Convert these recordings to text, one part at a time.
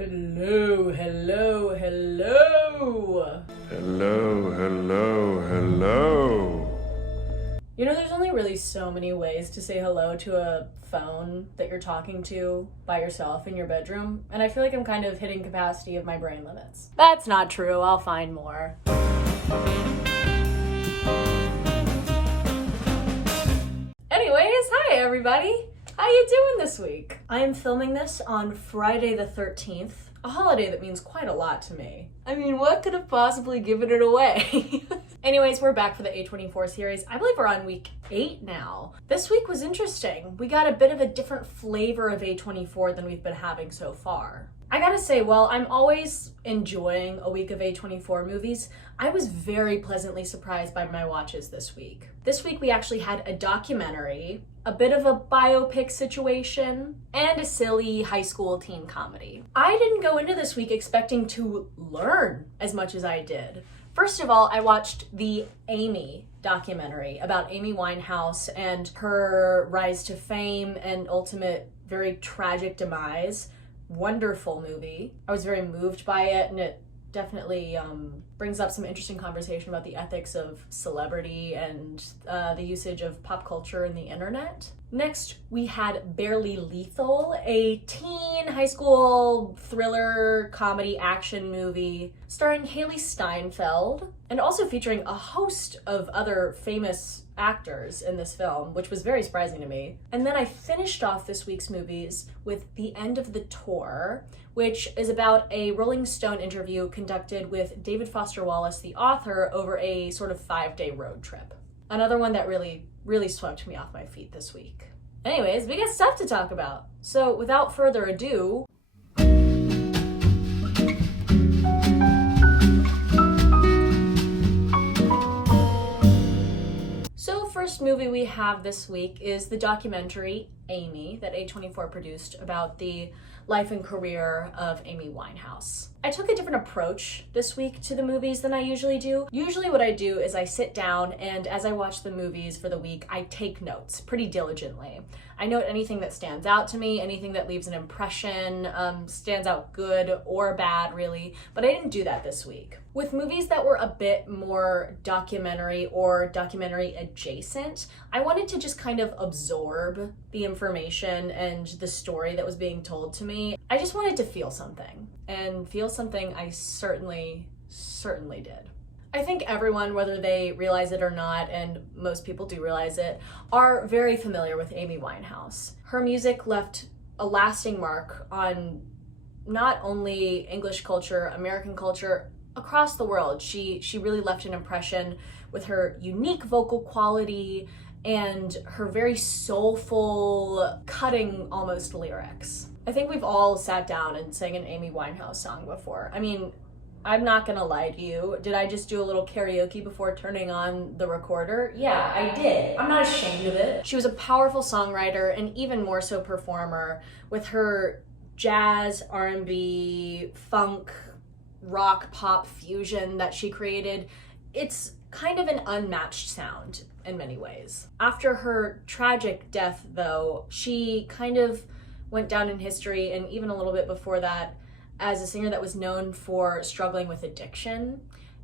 Hello, hello, hello. Hello, hello, hello. You know, there's only really so many ways to say hello to a phone that you're talking to by yourself in your bedroom, and I feel like I'm kind of hitting capacity of my brain limits. That's not true, I'll find more. Anyways, hi everybody! How you doing this week? I am filming this on Friday the 13th, a holiday that means quite a lot to me. I mean, what could have possibly given it away? Anyways, we're back for the A24 series. I believe we're on week 8 now. This week was interesting. We got a bit of a different flavor of A24 than we've been having so far. I gotta say, while I'm always enjoying a week of A24 movies, I was very pleasantly surprised by my watches this week. This week we actually had a documentary, a bit of a biopic situation, and a silly high school teen comedy. I didn't go into this week expecting to learn as much as I did. First of all, I watched the Amy documentary about Amy Winehouse and her rise to fame and ultimate very tragic demise. Wonderful movie. I was very moved by it, and it definitely brings up some interesting conversation about the ethics of celebrity and the usage of pop culture and the internet. Next, we had Barely Lethal, a teen high school thriller comedy action movie starring Haley Steinfeld and also featuring a host of other famous actors in this film, which was very surprising to me. And then I finished off this week's movies with The End of the Tour, which is about a Rolling Stone interview conducted with David Foster Wallace, the author, over a sort of 5-day road trip. Another one that really swept me off my feet this week. Anyways, we got stuff to talk about. So without further ado, first movie we have this week is the documentary Amy that A24 produced about the life and career of Amy Winehouse. I took a different approach this week to the movies than I usually do. Usually what I do is I sit down and as I watch the movies for the week, I take notes pretty diligently. I note anything that stands out to me, anything that leaves an impression, stands out good or bad really, but I didn't do that this week. With movies that were a bit more documentary or documentary adjacent, I wanted to just kind of absorb the information and the story that was being told to me. I just wanted to feel something, and feel something I certainly did. I think everyone, whether they realize it or not, and most people do realize it, are very familiar with Amy Winehouse. Her music left a lasting mark on not only English culture, American culture, across the world. She really left an impression with her unique vocal quality and her very soulful, cutting almost lyrics. I think we've all sat down and sang an Amy Winehouse song before. I mean, I'm not gonna lie to you. Did I just do a little karaoke before turning on the recorder? Yeah, I did. I'm not ashamed of it. She was a powerful songwriter and even more so performer with her jazz, R&B, funk, rock, pop fusion that she created. It's kind of an unmatched sound in many ways. After her tragic death, though, she kind of went down in history, and even a little bit before that, as a singer that was known for struggling with addiction.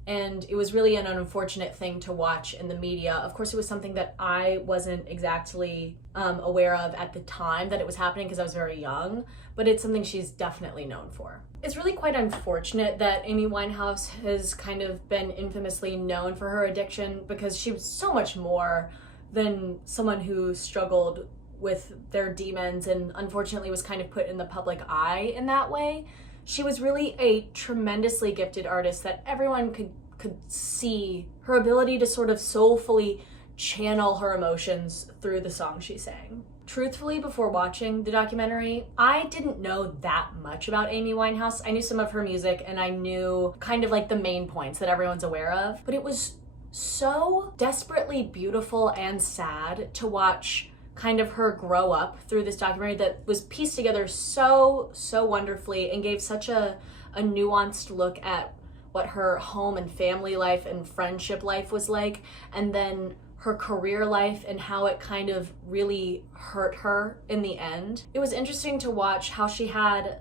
And it was really an unfortunate thing to watch in the media. Of course, it was something that I wasn't exactly aware of at the time that it was happening because I was very young, but it's something she's definitely known for. It's really quite unfortunate that Amy Winehouse has kind of been infamously known for her addiction, because she was so much more than someone who struggled with their demons and unfortunately was kind of put in the public eye in that way. She was really a tremendously gifted artist that everyone could see her ability to sort of soulfully channel her emotions through the song she sang. Truthfully, before watching the documentary, I didn't know that much about Amy Winehouse. I knew some of her music and I knew kind of like the main points that everyone's aware of, but it was so desperately beautiful and sad to watch kind of her grow up through this documentary that was pieced together so wonderfully and gave such a nuanced look at what her home and family life and friendship life was like, and then her career life and how it kind of really hurt her in the end. It was interesting to watch how she had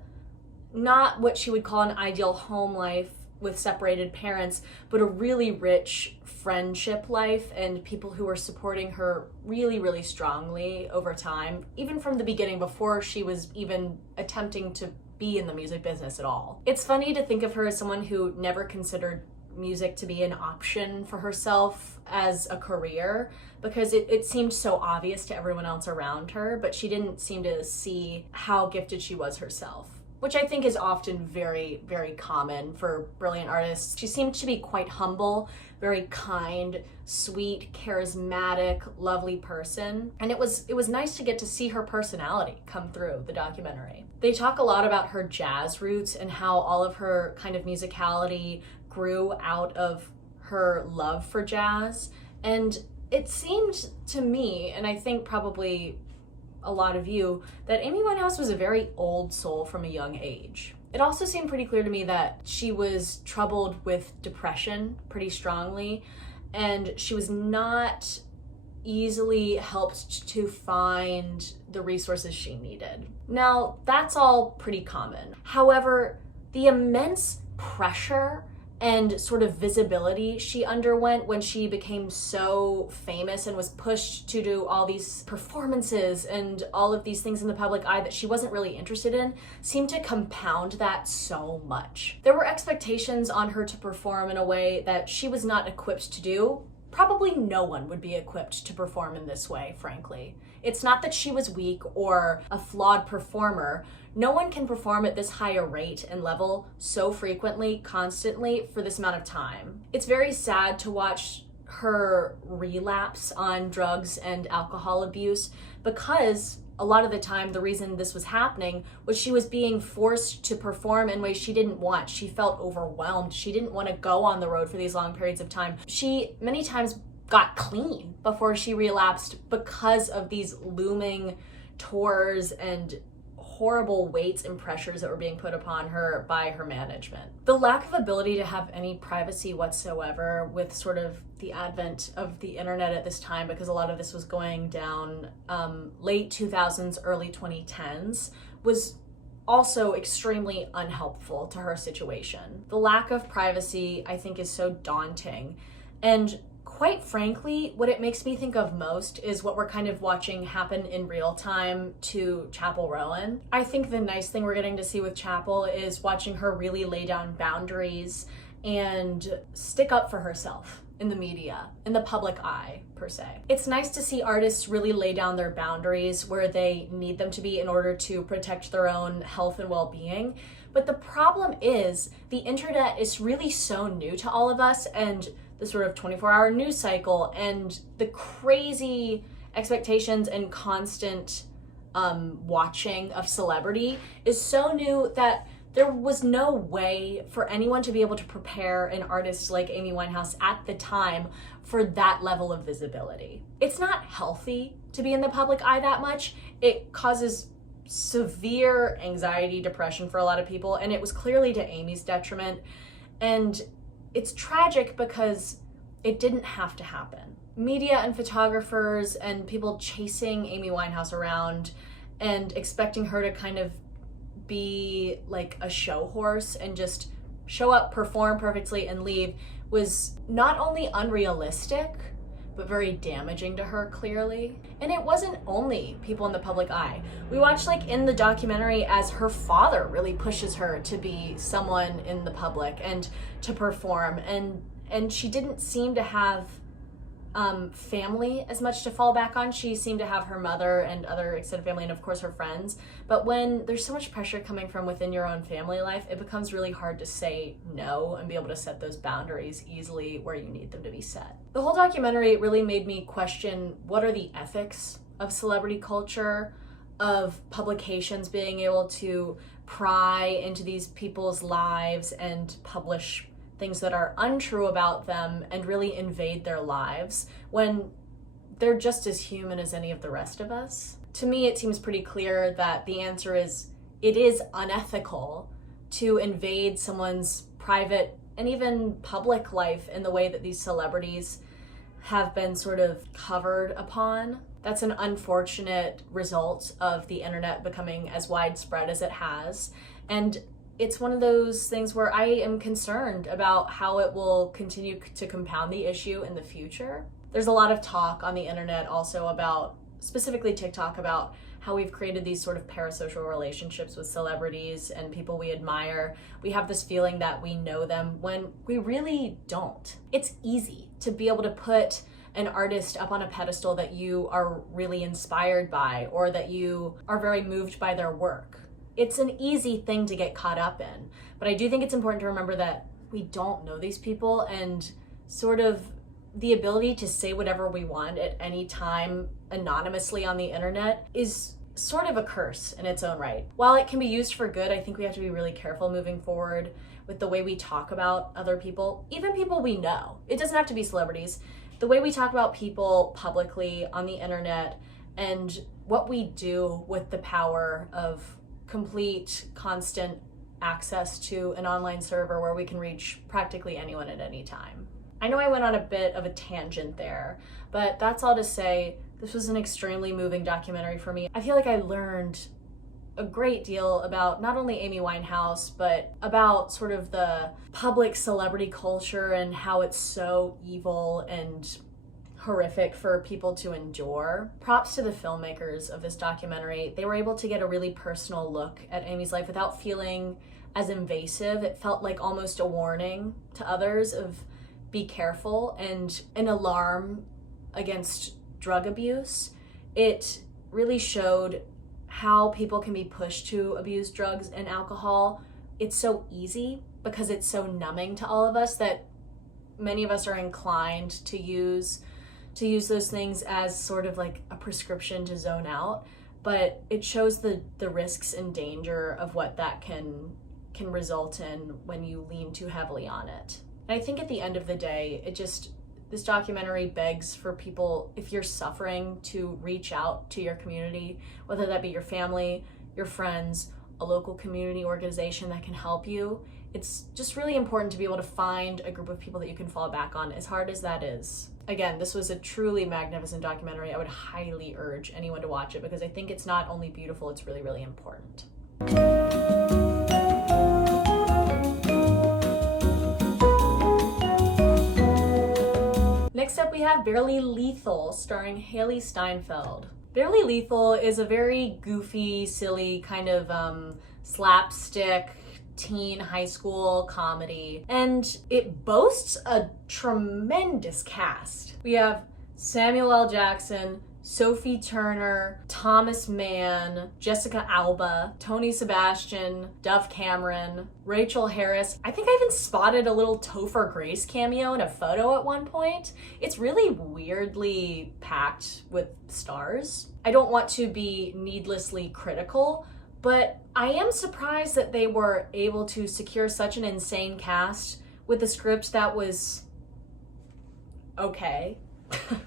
not what she would call an ideal home life with separated parents, but a really rich friendship life and people who were supporting her really, really strongly over time, even from the beginning, before she was even attempting to be in the music business at all. It's funny to think of her as someone who never considered music to be an option for herself as a career, because it seemed so obvious to everyone else around her, but she didn't seem to see how gifted she was herself, which I think is often very, very common for brilliant artists. She seemed to be quite humble, very kind, sweet, charismatic, lovely person. And it was nice to get to see her personality come through the documentary. They talk a lot about her jazz roots and how all of her kind of musicality grew out of her love for jazz. And it seemed to me, and I think probably a lot of you, that Amy Winehouse was a very old soul from a young age. It also seemed pretty clear to me that she was troubled with depression pretty strongly, and she was not easily helped to find the resources she needed. Now, that's all pretty common. However, the immense pressure and sort of visibility she underwent when she became so famous and was pushed to do all these performances and all of these things in the public eye that she wasn't really interested in seemed to compound that so much. There were expectations on her to perform in a way that she was not equipped to do. Probably no one would be equipped to perform in this way, frankly. It's not that she was weak or a flawed performer. No one can perform at this higher rate and level so frequently, constantly, for this amount of time. It's very sad to watch her relapse on drugs and alcohol abuse, because a lot of the time the reason this was happening was she was being forced to perform in ways she didn't want. She felt overwhelmed. She didn't want to go on the road for these long periods of time. She many times got clean before she relapsed because of these looming tours and horrible weights and pressures that were being put upon her by her management. The lack of ability to have any privacy whatsoever with sort of the advent of the internet at this time, because a lot of this was going down late 2000s, early 2010s, was also extremely unhelpful to her situation. The lack of privacy, I think, is so daunting. And quite frankly, what it makes me think of most is what we're kind of watching happen in real time to Chappell Rowan. I think the nice thing we're getting to see with Chappell is watching her really lay down boundaries and stick up for herself in the media, in the public eye, per se. It's nice to see artists really lay down their boundaries where they need them to be in order to protect their own health and well-being. But the problem is the internet is really so new to all of us, and the sort of 24-hour news cycle and the crazy expectations and constant watching of celebrity is so new that there was no way for anyone to be able to prepare an artist like Amy Winehouse at the time for that level of visibility. It's not healthy to be in the public eye that much. It causes severe anxiety, depression for a lot of people, and it was clearly to Amy's detriment. And it's tragic because it didn't have to happen. Media and photographers and people chasing Amy Winehouse around and expecting her to kind of be like a show horse and just show up, perform perfectly, and leave was not only unrealistic, but very damaging to her, clearly. And it wasn't only people in the public eye. We watched, like, in the documentary as her father really pushes her to be someone in the public and to perform, and she didn't seem to have family as much to fall back on. She seemed to have her mother and other extended family and of course her friends. But when there's so much pressure coming from within your own family life, it becomes really hard to say no and be able to set those boundaries easily where you need them to be set. The whole documentary really made me question, what are the ethics of celebrity culture, of publications being able to pry into these people's lives and publish things that are untrue about them and really invade their lives when they're just as human as any of the rest of us. To me, it seems pretty clear that the answer is it is unethical to invade someone's private and even public life in the way that these celebrities have been sort of covered upon. That's an unfortunate result of the internet becoming as widespread as it has. And it's one of those things where I am concerned about how it will continue to compound the issue in the future. There's a lot of talk on the internet also about, specifically TikTok, about how we've created these sort of parasocial relationships with celebrities and people we admire. We have this feeling that we know them when we really don't. It's easy to be able to put an artist up on a pedestal that you are really inspired by or that you are very moved by their work. It's an easy thing to get caught up in, but I do think it's important to remember that we don't know these people, and sort of the ability to say whatever we want at any time anonymously on the internet is sort of a curse in its own right. While it can be used for good, I think we have to be really careful moving forward with the way we talk about other people, even people we know. It doesn't have to be celebrities. The way we talk about people publicly on the internet and what we do with the power of complete, constant access to an online server where we can reach practically anyone at any time. I know I went on a bit of a tangent there, but that's all to say this was an extremely moving documentary for me. I feel like I learned a great deal about not only Amy Winehouse, but about sort of the public celebrity culture and how it's so evil and horrific for people to endure. Props to the filmmakers of this documentary. They were able to get a really personal look at Amy's life without feeling as invasive. It felt like almost a warning to others of be careful and an alarm against drug abuse. It really showed how people can be pushed to abuse drugs and alcohol. It's so easy because it's so numbing to all of us that many of us are inclined to use those things as sort of like a prescription to zone out, but it shows the risks and danger of what that can result in when you lean too heavily on it. And I think at the end of the day, this documentary begs for people, if you're suffering, to reach out to your community, whether that be your family, your friends, a local community organization that can help you. It's just really important to be able to find a group of people that you can fall back on, as hard as that is. Again, this was a truly magnificent documentary. I would highly urge anyone to watch it because I think it's not only beautiful, it's really, really important. Next up, we have Barely Lethal, starring Haley Steinfeld. Barely Lethal is a very goofy, silly, kind of slapstick teen high school comedy, and it boasts a tremendous cast. We have Samuel L. Jackson, Sophie Turner, Thomas Mann, Jessica Alba, Tony Sebastian, Dove Cameron, Rachel Harris. I think I even spotted a little Topher Grace cameo in a photo at one point. It's really weirdly packed with stars. I don't want to be needlessly critical, but I am surprised that they were able to secure such an insane cast with a script that was okay.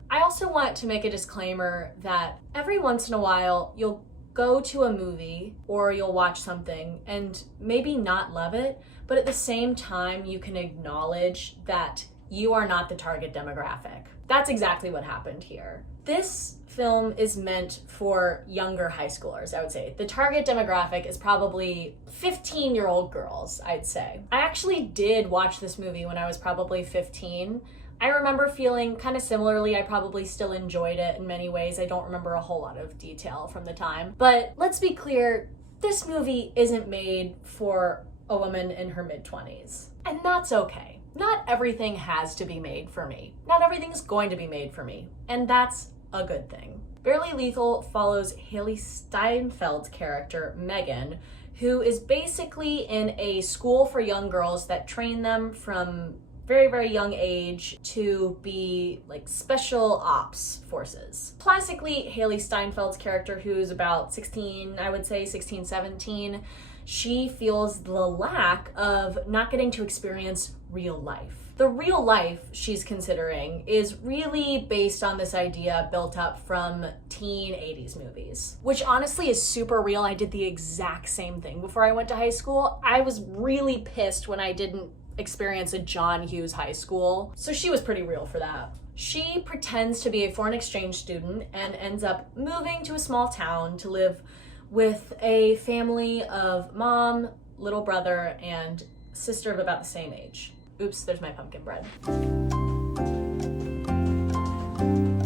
I also want to make a disclaimer that every once in a while you'll go to a movie or you'll watch something and maybe not love it, but at the same time you can acknowledge that you are not the target demographic. That's exactly what happened here. This film is meant for younger high schoolers, I would say. The target demographic is probably 15-year-old girls, I'd say. I actually did watch this movie when I was probably 15. I remember feeling kind of similarly. I probably still enjoyed it in many ways. I don't remember a whole lot of detail from the time. But let's be clear, this movie isn't made for a woman in her mid-20s. And that's okay. Not everything has to be made for me. Not everything's going to be made for me. And that's a good thing. Barely Lethal follows Haley Steinfeld's character, Megan, who is basically in a school for young girls that train them from very, very young age to be like special ops forces. Classically, Haley Steinfeld's character, who's about 16, I would say 16, 17, she feels the lack of not getting to experience real life. The real life she's considering is really based on this idea built up from teen 80s movies, which honestly is super real. I did the exact same thing before I went to high school. I was really pissed when I didn't experience a John Hughes high school, so she was pretty real for that. She pretends to be a foreign exchange student and ends up moving to a small town to live with a family of mom, little brother and sister of about the same age. Oops, there's my pumpkin bread.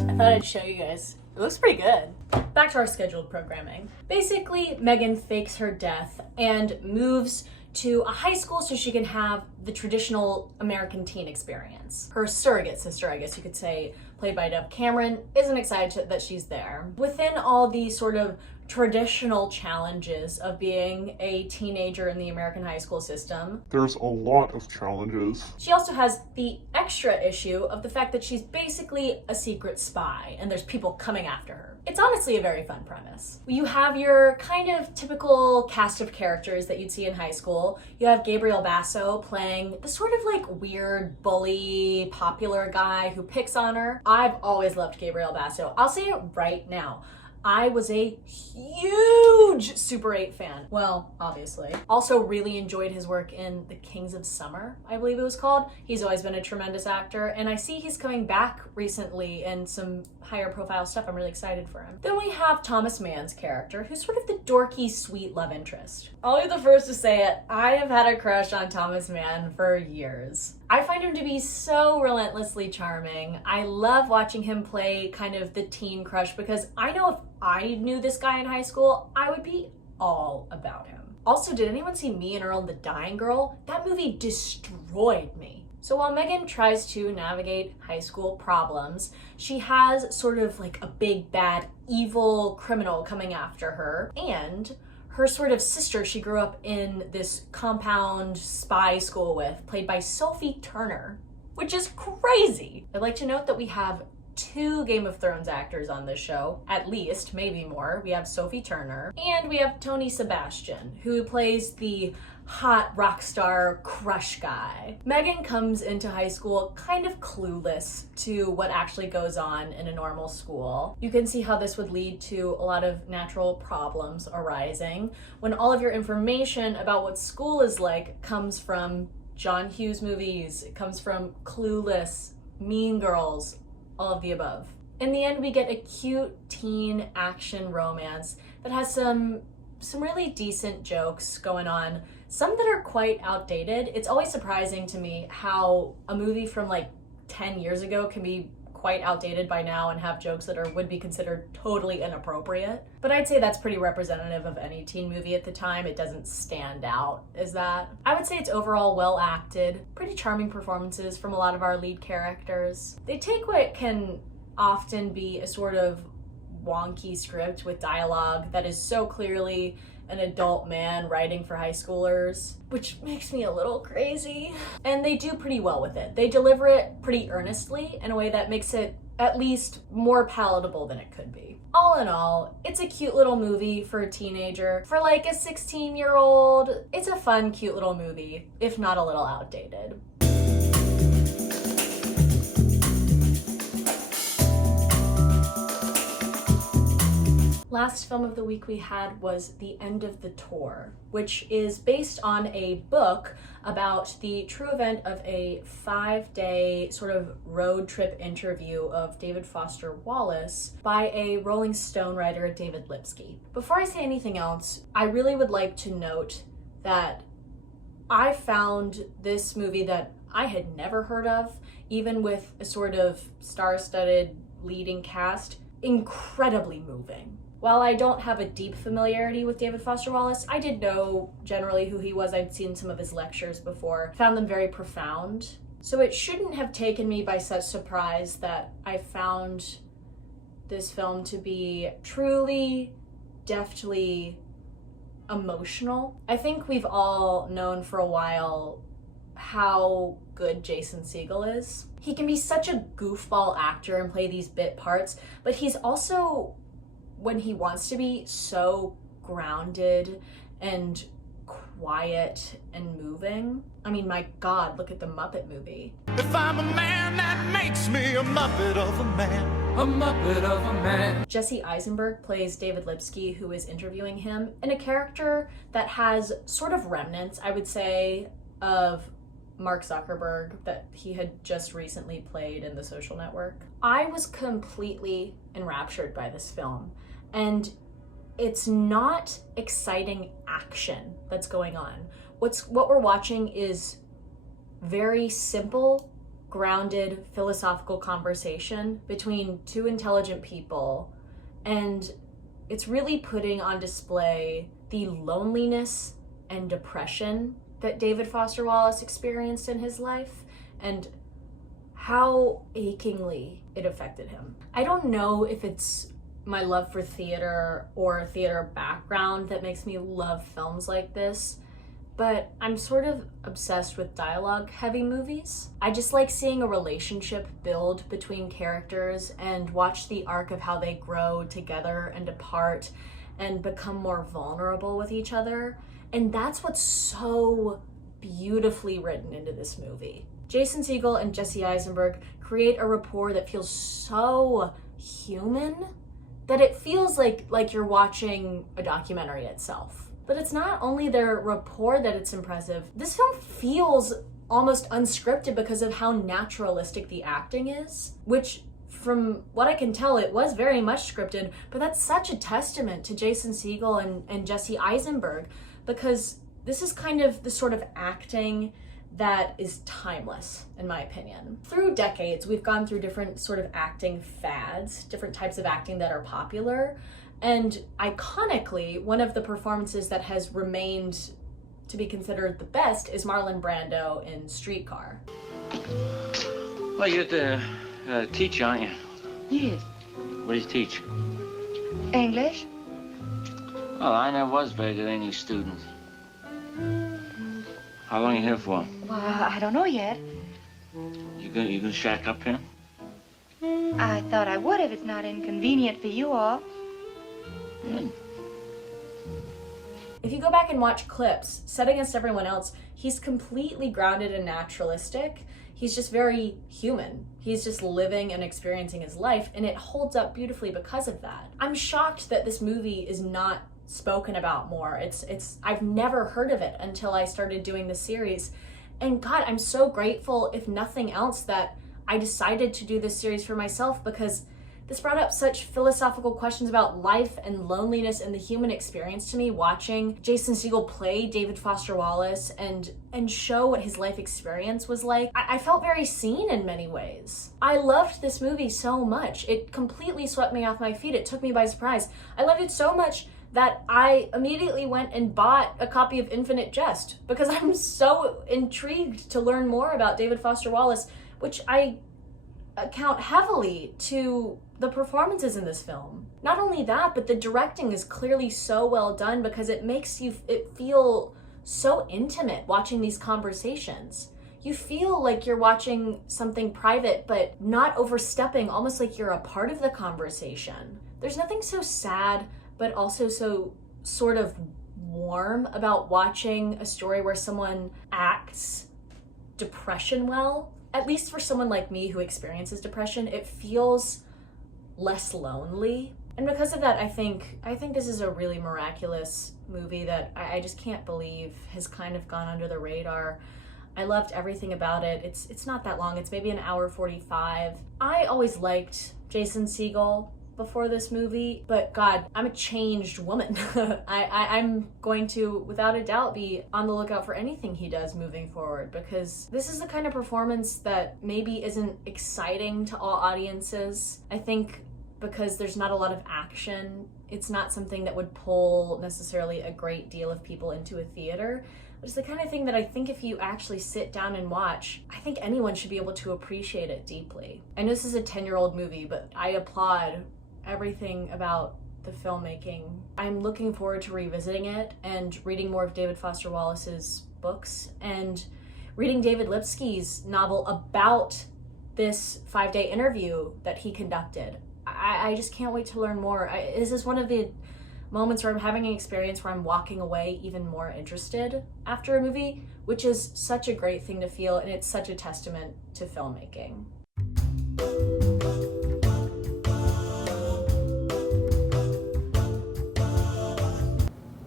I thought I'd show you guys. It looks pretty good. Back to our scheduled programming. Basically, Megan fakes her death and moves to a high school so she can have the traditional American teen experience. Her surrogate sister, I guess you could say, played by Dove Cameron, isn't excited that she's there. Within all the sort of traditional challenges of being a teenager in the American high school system, there's a lot of challenges. She also has the extra issue of the fact that she's basically a secret spy and there's people coming after her. It's honestly a very fun premise. You have your kind of typical cast of characters that you'd see in high school. You have Gabriel Basso playing the sort of like weird bully popular guy who picks on her. I've always loved Gabriel Basso. I'll say it right now. I was a huge Super 8 fan. Well, obviously. Also really enjoyed his work in The Kings of Summer, I believe it was called. He's always been a tremendous actor, and I see he's coming back recently in some higher profile stuff. I'm really excited for him. Then we have Thomas Mann's character, who's sort of the dorky, sweet love interest. I'll be the first to say it, I have had a crush on Thomas Mann for years. I find him to be so relentlessly charming. I love watching him play kind of the teen crush because I know if I knew this guy in high school, I would be all about him. Also, did anyone see Me and Earl and the Dying Girl? That movie destroyed me. So while Megan tries to navigate high school problems, she has sort of like a big bad evil criminal coming after her, and her sort of sister she grew up in this compound spy school with, played by Sophie Turner, which is crazy. I'd like to note that we have 2 Game of Thrones actors on this show, at least, maybe more. We have Sophie Turner, and we have Tony Sebastian, who plays the hot rock star crush guy. Megan comes into high school kind of clueless to what actually goes on in a normal school. You can see how this would lead to a lot of natural problems arising when all of your information about what school is like comes from John Hughes movies, it comes from Clueless, Mean Girls, all of the above. In the end, we get a cute teen action romance that has some really decent jokes going on, some that are quite outdated. It's always surprising to me how a movie from like 10 years ago can be quite outdated by now and have jokes that would be considered totally inappropriate. But I'd say that's pretty representative of any teen movie at the time. It doesn't stand out as that. I would say it's overall well acted, pretty charming performances from a lot of our lead characters. They take what can often be a sort of wonky script with dialogue that is so clearly an adult man writing for high schoolers, which makes me a little crazy. And they do pretty well with it. They deliver it pretty earnestly in a way that makes it at least more palatable than it could be. All in all, it's a cute little movie for a teenager. For like a 16-year-old, it's a fun, cute little movie, if not a little outdated. Last film of the week we had was The End of the Tour, which is based on a book about the true event of a 5-day sort of road trip interview of David Foster Wallace by a Rolling Stone writer, David Lipsky. Before I say anything else, I really would like to note that I found this movie that I had never heard of, even with a sort of star-studded leading cast, incredibly moving. While I don't have a deep familiarity with David Foster Wallace, I did know generally who he was. I'd seen some of his lectures before, found them very profound. So it shouldn't have taken me by such surprise that I found this film to be truly, deftly emotional. I think we've all known for a while how good Jason Segel is. He can be such a goofball actor and play these bit parts, but he's also, when he wants to be, so grounded and quiet and moving. I mean, my God, look at the Muppet movie. If I'm a man, that makes me a Muppet of a man. A Muppet of a man. Jesse Eisenberg plays David Lipsky, who is interviewing him, in a character that has sort of remnants, I would say, of Mark Zuckerberg that he had just recently played in The Social Network. I was completely enraptured by this film, and it's not exciting action that's going on. what we're watching is very simple, grounded, philosophical conversation between two intelligent people, and it's really putting on display the loneliness and depression that David Foster Wallace experienced in his life and how achingly it affected him. I don't know if it's my love for theater or a theater background that makes me love films like this, but I'm sort of obsessed with dialogue-heavy movies. I just like seeing a relationship build between characters and watch the arc of how they grow together and apart and become more vulnerable with each other. And that's what's so beautifully written into this movie. Jason Segel and Jesse Eisenberg create a rapport that feels so human that it feels like you're watching a documentary itself. But it's not only their rapport that it's impressive. This film feels almost unscripted because of how naturalistic the acting is, which from what I can tell, it was very much scripted, but that's such a testament to Jason Segel and Jesse Eisenberg, because this is kind of the sort of acting that is timeless, in my opinion. Through decades, we've gone through different sort of acting fads, different types of acting that are popular, and iconically, one of the performances that has remained to be considered the best is Marlon Brando in Streetcar. Well, you're the teacher, aren't you? Yes. What do you teach? English? Well, I never was a very good English student. How long are you here for? Well, I don't know yet. You gonna shack up here? I thought I would if it's not inconvenient for you all. If you go back and watch clips, set against everyone else, he's completely grounded and naturalistic. He's just very human. He's just living and experiencing his life, and it holds up beautifully because of that. I'm shocked that this movie is not spoken about more. I've never heard of it until I started doing the series. And God, I'm so grateful, if nothing else, that I decided to do this series for myself, because this brought up such philosophical questions about life and loneliness and the human experience to me, watching Jason Segel play David Foster Wallace and show what his life experience was like. I felt very seen in many ways. I loved this movie so much. It completely swept me off my feet. It took me by surprise. I loved it so much that I immediately went and bought a copy of Infinite Jest because I'm so intrigued to learn more about David Foster Wallace, which I account heavily to the performances in this film. Not only that, but the directing is clearly so well done because it makes it feel so intimate watching these conversations. You feel like you're watching something private, but not overstepping, almost like you're a part of the conversation. There's nothing so sad, but also so sort of warm about watching a story where someone acts depression well. At least for someone like me who experiences depression, it feels less lonely. And because of that, I think this is a really miraculous movie that I just can't believe has kind of gone under the radar. I loved everything about it. It's not that long. It's maybe an hour 45. I always liked Jason Segel before this movie, but God, I'm a changed woman. I'm going to, without a doubt, be on the lookout for anything he does moving forward, because this is the kind of performance that maybe isn't exciting to all audiences. I think because there's not a lot of action, it's not something that would pull necessarily a great deal of people into a theater. But it's the kind of thing that I think if you actually sit down and watch, I think anyone should be able to appreciate it deeply. I know this is a 10-year-old movie, but I applaud everything about the filmmaking. I'm looking forward to revisiting it and reading more of David Foster Wallace's books and reading David Lipsky's novel about this 5-day interview that he conducted. I just can't wait to learn more. This is one of the moments where I'm having an experience where I'm walking away even more interested after a movie, which is such a great thing to feel, and it's such a testament to filmmaking.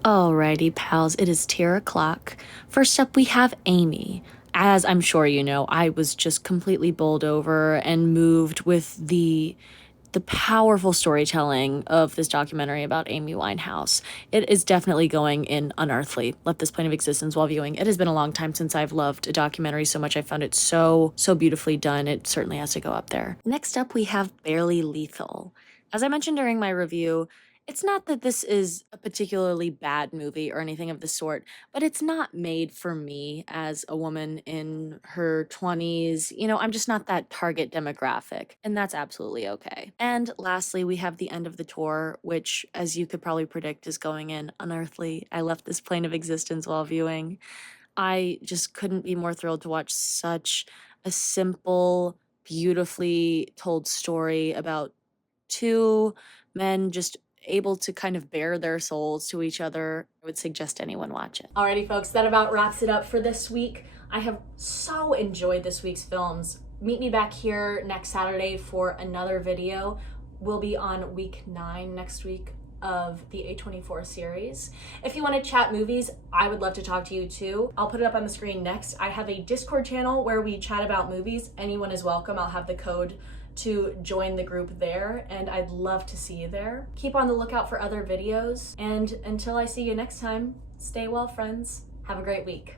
Alrighty, pals, it is 10 o'clock. First up, we have Amy. As I'm sure you know, I was just completely bowled over and moved with the the powerful storytelling of this documentary about Amy Winehouse. It is definitely going in unearthly. Left this plane of existence while viewing. It has been a long time since I've loved a documentary so much. I found it so beautifully done. It certainly has to go up there. Next up, we have Barely Lethal. As I mentioned during my review, it's not that this is a particularly bad movie or anything of the sort, but it's not made for me as a woman in her 20s. You know, I'm just not that target demographic, and that's absolutely okay. And lastly, we have The End of the Tour, which, as you could probably predict, is going in unearthly. I left this plane of existence while viewing. I just couldn't be more thrilled to watch such a simple, beautifully told story about two men just able to kind of bare their souls to each other. I would suggest anyone watch it. Alrighty folks, that about wraps it up for this week. I have so enjoyed this week's films. Meet me back here next Saturday for another video. We'll be on week 9 next week of the A24 series. If you want to chat movies, I would love to talk to you too. I'll put it up on the screen next. I have a Discord channel where we chat about movies. Anyone is welcome. I'll have the code to join the group there, and I'd love to see you there. Keep on the lookout for other videos, and until I see you next time, stay well, friends. Have a great week.